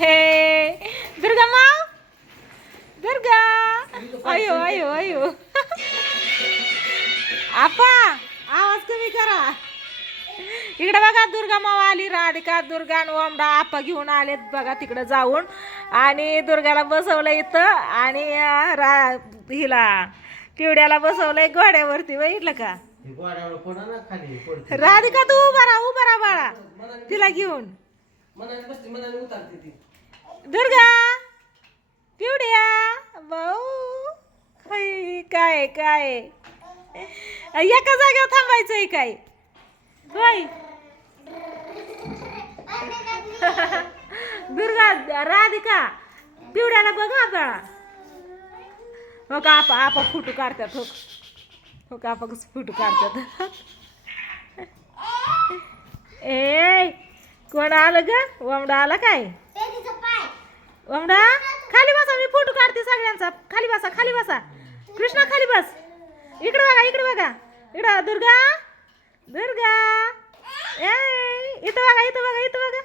हे दुर्गा माव, दुर्गा, अयो अयो अयो. आपा आवाज कमी करा. इकडे बघा दुर्गा माव आली. राधिका, दुर्गा आणि ओमडा आपा घेऊन आलेत बघा तिकडे जाऊन. आणि दुर्गाला बसवलं इथं आणि हिला पिवड्याला बसवलंय घोड्यावरती. बघितलं का? राधिका तू उभा राहा बाळा तिला घेऊन. दुर्गा, पिवड्या, भाऊ काय काय एका जागेवर थांबायचंय काय? होय दुर्गा, राधिका, पिवड्याला बघा बाळा. हो का आपा फोटो काढतात. हो का आपा फोटो काढतात. ए कोण आलं ग? ओमडा आला काय? ओमडा खाली बसा, मी फोटो काढते सगळ्यांचा. खाली बसा, खाली बसा. कृष्णा खाली बस. इकडे बघा, इकडे बघा, इकडं दुर्गा, दुर्गा. ए इथं बघा, इथं बघा, इथं बघा,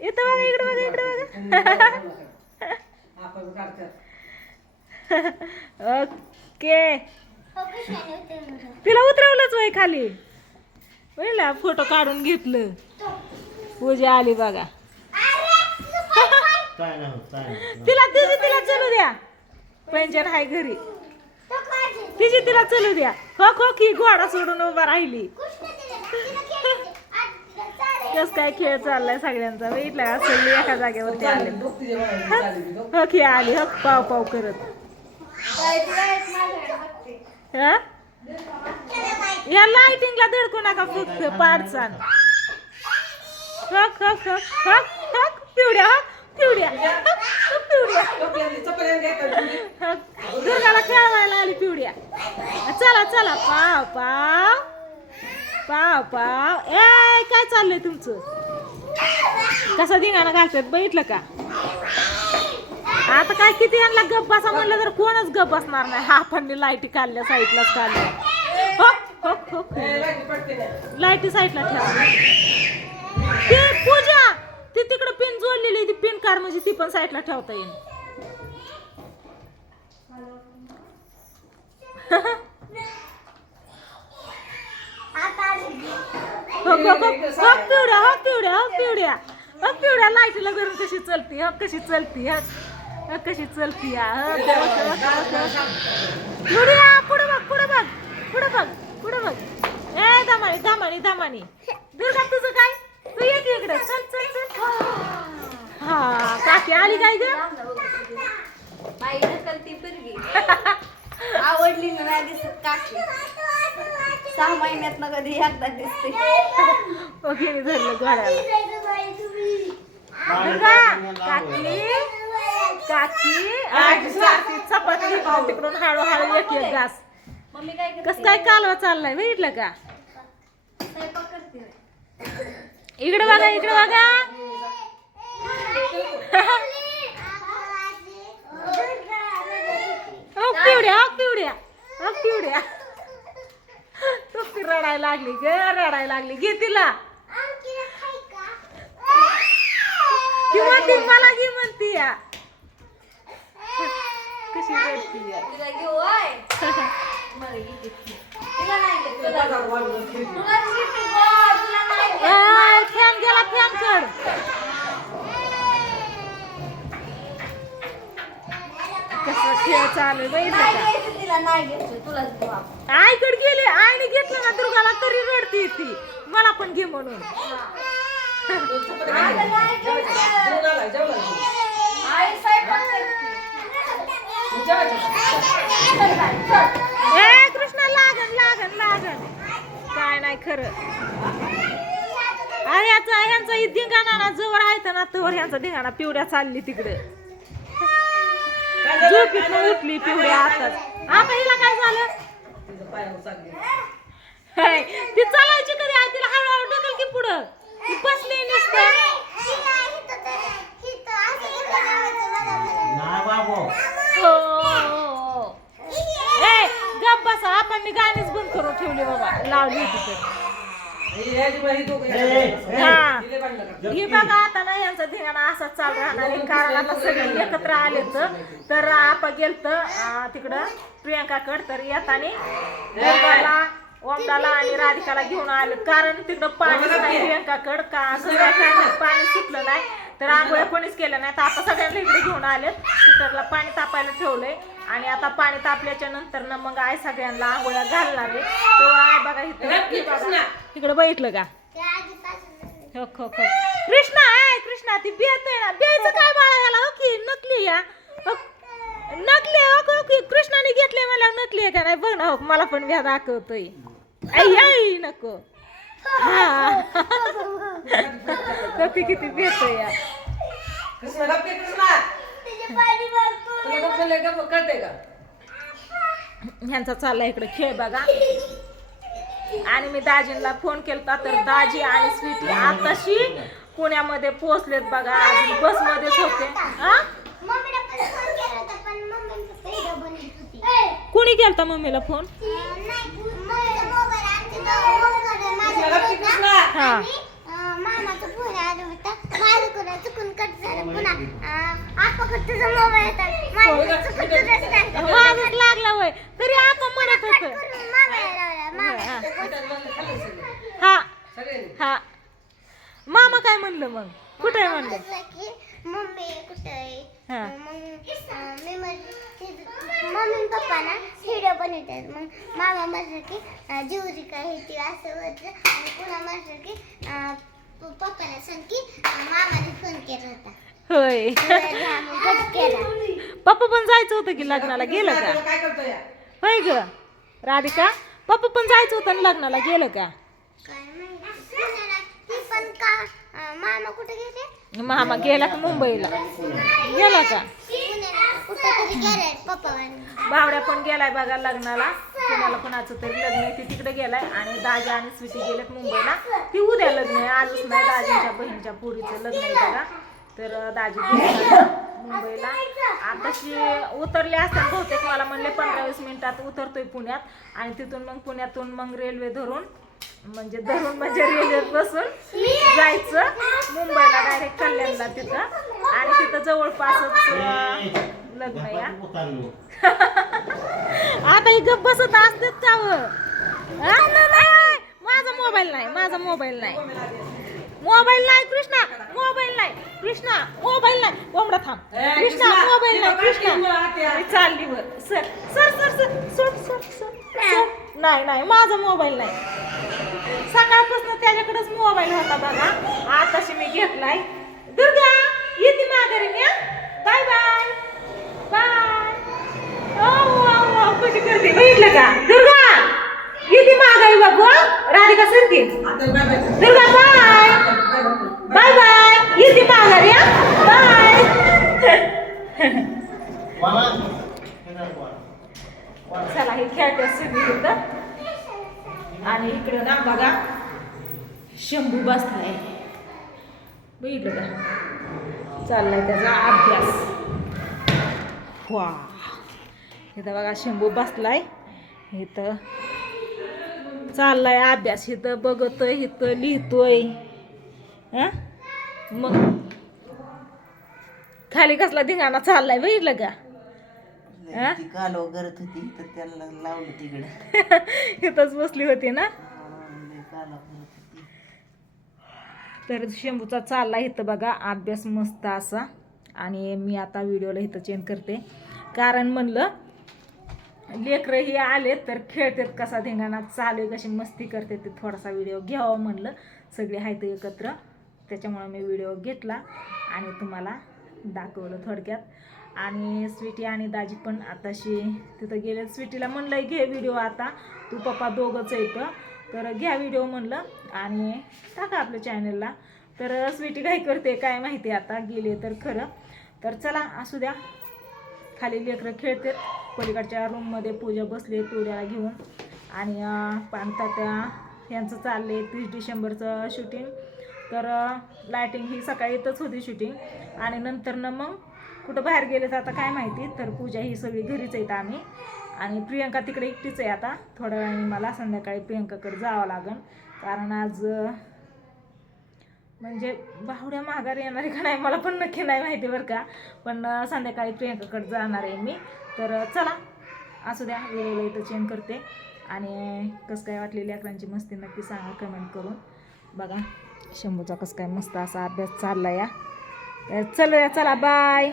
इथं बघा, इकडे बघा, इकडे बघा. ओके तिला उतरवलंच वय खाली. पहिला फोटो काढून घेतलं. पूजा आली बघा. तिला चलू द्या. पैंजण हाय घरी. तिला चलू द्या. हो की घोडा सोडून उभा राहिली. कस काय खेळ चाललाय सगळ्यांचा. बघितलं असं एका जागेवरती आले. हो की आली. हो पाव पाव करत. या लाइटिंगला धडकू नका फक्त पाडसान. हक हक हक हक हक पिवड्या, हक पिवड्या, दुर्गाला खेळवायला आली पिवड्या. चला चला पाव पाव पाव पाव. ए काय चाललंय तुमचं? कसा धिंगाणा घालतात बघितलं का? आता काय किती यांना गप बसा म्हणलं तर कोणच गप बसणार नाही. आपण लाईटी काढल्या साईडलाच काढल्या. हो हो लाईटी साईडला ठेवा. ती पूजा ती तिकडे पिन जोडलेली ती पिन काढ म्हणजे ती पण साईडला ठेवता येईल. पिवड्या हो पिवड्या हो पिवड्या हो पिवड्या लाईटीला धरून कशी चलती. हो कशी चलती. हो कशी चलती. पिवड्या पुढे बघ पुढे बघ पुढे बघ पुढे बघ. ए दामानी दामानी दामानी. दुर्गा तुझं काय? तू येते इकडे. चल चल चल. हा काकी आली काय ग? आवडली ना नाही दिसत काकी. 6 महिन्यात ना कधी एकदा दिसते. ओके धरलं घोड्याला. दुर्गा काकी काकी चपाती तिकडून हळूहळू एक एक घास. मम्मी काय कस काय कालवा चाललाय बघितलं का? स्वयंपाक करते. इकडे बघा इकडे बघा. हो पिवड्या हो पिवड्या हो पिवड्या. तू रडायला लागली ग रडायला लागली. घे तिला. ती म्हणती मला घे म्हणती या. कशी रडती या. तिला घेऊ आहे. मला घेते. तिला नाही घेत. तुला फॅन गेला फॅन कड. कसा खेळ चालू बघितलं का? तिला नाही घेतलं. तुलाच घेऊ आपण. आईकडे गेले. आईने घेतलं ना दुर्गाला तरी रडती ती. मला पण घे म्हणून. आई स्वयंपाक करते. ए कृष्णा लागन लागन लागन. काय नाही खरं. अरे ह्यांचा धिंगाणा ना जवळ आहे ना तवर ह्यांचा धिंगाणा. पिवड्या चालली तिकडे. झोपीत उठली पिवड्या आताच. आता हिला काय झालं? ती चालायची कधी आहे. तिला हळूहळू ढकल की पुढं. ती बसली नुसतं. ए गप बसा. आपण गाणीच बंद करून ठेवली बाबा. लावली होती तर हा हे बघा आता ना यांचा धिंगाणा असाच चालू राहणार आहे कारण आता सगळे एकत्र आलेत तर आपण गेलत तिकडं प्रियंकाकडं तर येताना दुर्गाला ओमदाला आणि राधिकाला घेऊन आले कारण तिकडं पाणी नाही प्रियंकाकडं का पाणी सुटलं नाही तर आंघोळ्या कोणीच केल्या नाही तर आता सगळ्यांना इकडे घेऊन आलेत हिटरला पाणी तापायला ठेवलंय आणि आता पाणी तापल्याच्या नंतर ना मग आई सगळ्यांना आंघोळ्या घालणार आहे तो आय बघा इकडे बघितलं का हो खो खो कृष्णा आहे कृष्णा ती बियातोय ना बियाचं काय बाळाला हो की नकली या नकली हो की कृष्णाने घेतले मला नकली आहे का नाही बघ ना हो मला पण बिया दाखवतोय आई नको हा कपी किती भेटतोय या ह्यांचा चाललाय इकडे खेळ बघा आणि मी दाजींना फोन केलता तर दाजी आणि स्वीटी आताशी पुण्यामध्ये पोहोचलेत बघा अजून बस मध्येच होते कोणी केलता मम्मीला फोन हा मामाचा फोन आला होता माझं कोणा चुकून कट झालं पुन्हा आपण तुझा मोबाईल माझंच लागला वय तरी आपण म्हणत होत हा हा मामा काय म्हणलं मग कुठे म्हणलं की मम्मी कुठे आहे हा मम्मी पप्पा ना व्हिडिओ बनवतात मग मामा म्हटलं की जिवरी काय ती असं होतं आणि पुन्हा म्हटलं की पप्पाला सांग की मामाने फोन केला होता होय कट केला पप्पा पण जायचं होतं की लग्नाला गेलं का होय ग राधिका पप्पा पण जायचं होतं ना लग्नाला गेलं का काय माहिती ती पण का मामा कुठे गेले मामा गेला का मुंबईला गेला का कुठे तरी गेले पप्पा बावड्या पण गेलाय बघा लग्नाला कोणाला कोणाचं तरी लग्न आहे ते तिकडे गेलाय आणि दाजी आणि स्वीटी गेलेत मुंबईला ती उद्या लग्न आहे आजच नाही दाजींच्या बहिणीच्या पोरीचं लग्न आहे बघा तर दाजी मुंबईला आताशी उतरले असतात बहुतेक मला म्हणले 15-20 मिनिटात उतरतोय पुण्यात आणि तिथून मग पुण्यातून मग रेल्वे धरून म्हणजे रेल्वेत बसून जायचं मुंबईला डायरेक्ट कल्याणला तिथं आणि तिथं जवळपासच लग्न या आता ही गप्प बसत असते का माझा मोबाईल नाही मोबाईल नाही कृष्णा मोबाईल नाही कोंबडा थांब कृष्णा मोबाईल नाही कृष्णा चालली वर सर नाही माझा मोबाईल नाही सकाळपासून त्याच्याकडेच मोबाईल होता बघा आताशी मी घेतलाय दुर्गा येते माघारी मी बाय बाय बाय कशी करते बघितलं का दुर्गा येते माघारी बाबू राधिका सरते दुर्गा बाय बाय बाय येते माघारी बाय चला हे खेळते सगळी आणि इकडं ना बघा शंभू बसलाय बघितलं का चाललाय त्याचा अभ्यास वा इथं बघा शंभू बसलाय इथं चाललाय अभ्यास इथं बघतोय इथं लिहितोय मग खाली कसला धिंगाणा चाललाय बघितलं का कालो करत होती तर त्याला लावलं तिकडे इथंच बसली होती ना तर शंभूचा चालला इथं बघा अभ्यास मस्त असा आणि मी आता व्हिडिओला इथं चेंज करते कारण म्हणलं लेकरं ही आले तर खेळतात कसा धिंगाणा चालू आहे कशी मस्ती करते ते थोडासा व्हिडिओ घ्यावा म्हणलं सगळे आहेत एकत्र त्याच्यामुळे मी व्हिडिओ घेतला आणि तुम्हाला दाखवलं थोडक्यात आणि स्वीटी आणि दाजी पण आताशी तिथं गेले स्वीटीला म्हणलं घे व्हिडिओ आता तू पप्पा दोघंच येतं तर घ्या व्हिडिओ म्हणलं आणि टाका आपल्या चॅनलला तर स्वीटी काय करते काय माहिती आता गेले तर खरं तर चला असू द्या खाली लेकरं खेळते पलीकडच्या रूममध्ये पूजा बसले तुऱ्याला घेऊन आणि पाणतात्या यांचं चालले 30 डिसेंबरचं शूटिंग तर लायटिंग ही सकाळी इथंच होती शूटिंग आणि नंतरनं मग कुठं बाहेर गेले तर आता काय माहिती तर पूजा ही सगळी घरीच आहेत आम्ही आणि प्रियंका तिकडे एकटीच आहे आता थोड्या वेळाने मला संध्याकाळी प्रियंकाकडे जावं लागेल कारण आज म्हणजे बाहुड्या माघारी येणार आहे का नाही मला पण नक्की नाही माहिती बरं का. पण संध्याकाळी प्रियंकाकडे जाणार आहे मी. तर चला असू द्या, व्हिडिओला इथं चेंज करते. आणि कसं काय वाटलेली लेकरांची मस्ती नक्की सांगा कमेंट करून. बघा शंभूचा कसं काय मस्त असा अभ्यास चालला या. चला बाय.